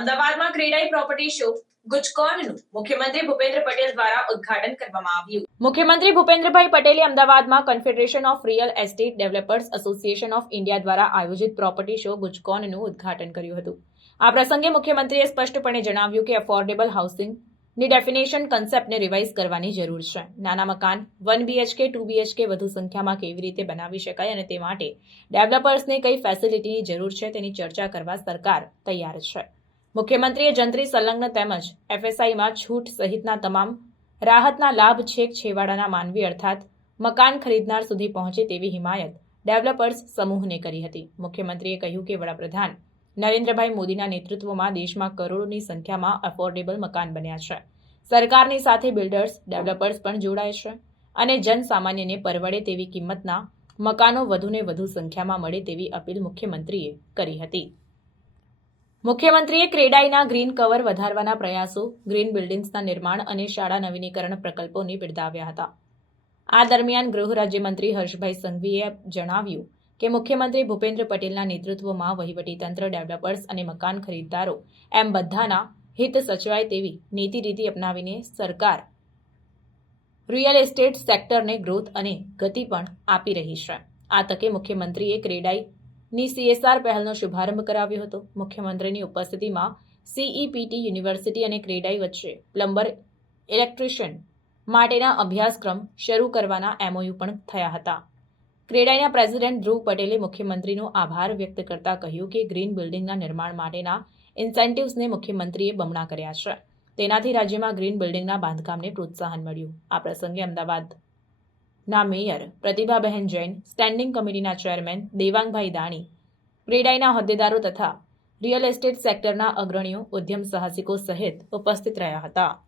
અમદાવાદમાં CREDAI property show ગુજકોનનું મુખ્યમંત્રી ભૂપેન્દ્ર પટેલ દ્વારા ઉદ્ઘાટન કરવામાં આવ્યું. મુખ્યમંત્રી ભૂપેન્દ્રભાઈ પટેલે અમદાવાદમાં confederation of real estate developers association of India દ્વારા આયોજિત પ્રોપર્ટી શો ગુજકોનનું ઉદ્ઘાટન કર્યું હતું. આ પ્રસંગે મુખ્યમંત્રીએ સ્પષ્ટપણે જણાવ્યું કે અફોર્ડેબલ હાઉસિંગની ડેફિનેશન કન્સેપ્ટને રિવાઇઝ કરવાની જરૂર છે. નાના મકાન વન બીએચકે ટુ બીએચકે વધુ સંખ્યામાં કેવી રીતે બનાવી શકાય અને તે માટે ડેવલપર્સને કઈ ફેસિલિટીની જરૂર છે તેની ચર્ચા કરવા સરકાર તૈયાર છે. મુખ્યમંત્રીએ જંત્રી સંલગ્ન તેમજ એફએસઆઈમાં છૂટ સહિતના તમામ રાહતના લાભ છેક છેવાડાના માનવી અર્થાત મકાન ખરીદનાર સુધી પહોંચે તેવી હિમાયત ડેવલપર્સ સમૂહને કરી હતી. મુખ્યમંત્રીએ કહ્યું કે વડાપ્રધાન નરેન્દ્રભાઈ મોદીના નેતૃત્વમાં દેશમાં કરોડોની સંખ્યામાં અફોર્ડેબલ મકાન બન્યા છે. સરકારની સાથે બિલ્ડર્સ, ડેવલપર્સ પણ જોડાય છે અને જનસામાન્યને પરવડે તેવી કિંમતના મકાનો વધુને વધુ સંખ્યામાં મળે તેવી અપીલ મુખ્યમંત્રીએ કરી હતી. મુખ્યમંત્રીએ ક્રેડાઈના ગ્રીન કવર વધારવાના પ્રયાસો, ગ્રીન બિલ્ડિંગ્સના નિર્માણ અને શાળા નવીનીકરણ પ્રકલ્પોને બિરદાવ્યા હતા. આ દરમિયાન ગૃહ રાજ્યમંત્રી હર્ષભાઈ સંઘવીએ જણાવ્યું કે મુખ્યમંત્રી ભૂપેન્દ્ર પટેલના નેતૃત્વમાં વહીવટીતંત્ર ડેવલપર્સ અને મકાન ખરીદદારો એમ બધાના હિત સચવાય તેવી નીતિ રીતિ અપનાવીને સરકાર રિયલ એસ્ટેટ સેક્ટરને ગ્રોથ અને ગતિ પણ આપી રહી છે. આ તકે મુખ્યમંત્રીએ ક્રેડાઈની સીએસઆર પહેલનો શુભારંભ કરાવ્યો હતો. મુખ્યમંત્રીની ઉપસ્થિતિમાં સીઈપીટી યુનિવર્સિટી અને ક્રેડાઈ વચ્ચે પ્લમ્બર ઇલેક્ટ્રિશિયન માટેના અભ્યાસક્રમ શરૂ કરવાના એમઓયુ પણ થયા હતા. ક્રેડાઈના પ્રેસિડેન્ટ ધ્રુવ પટેલે મુખ્યમંત્રીનો આભાર વ્યક્ત કરતા કહ્યું કે ગ્રીન બિલ્ડિંગના નિર્માણ માટેના ઇન્સેન્ટિવ્સને મુખ્યમંત્રીએ બમણા કર્યા છે. તેનાથી રાજ્યમાં ગ્રીન બિલ્ડિંગના બાંધકામને પ્રોત્સાહન મળ્યું. આ પ્રસંગે અમદાવાદના મેયર, પ્રતિભાબહેન જૈન સ્ટેન્ડિંગ કમિટીના ચેરમેન દેવાંગભાઈ દાણી, ક્રેડાઈના હોદ્દેદારો તથા રિયલ એસ્ટેટ સેક્ટરના અગ્રણીઓ ઉદ્યમ સાહસિકો સહિત ઉપસ્થિત રહ્યા હતા.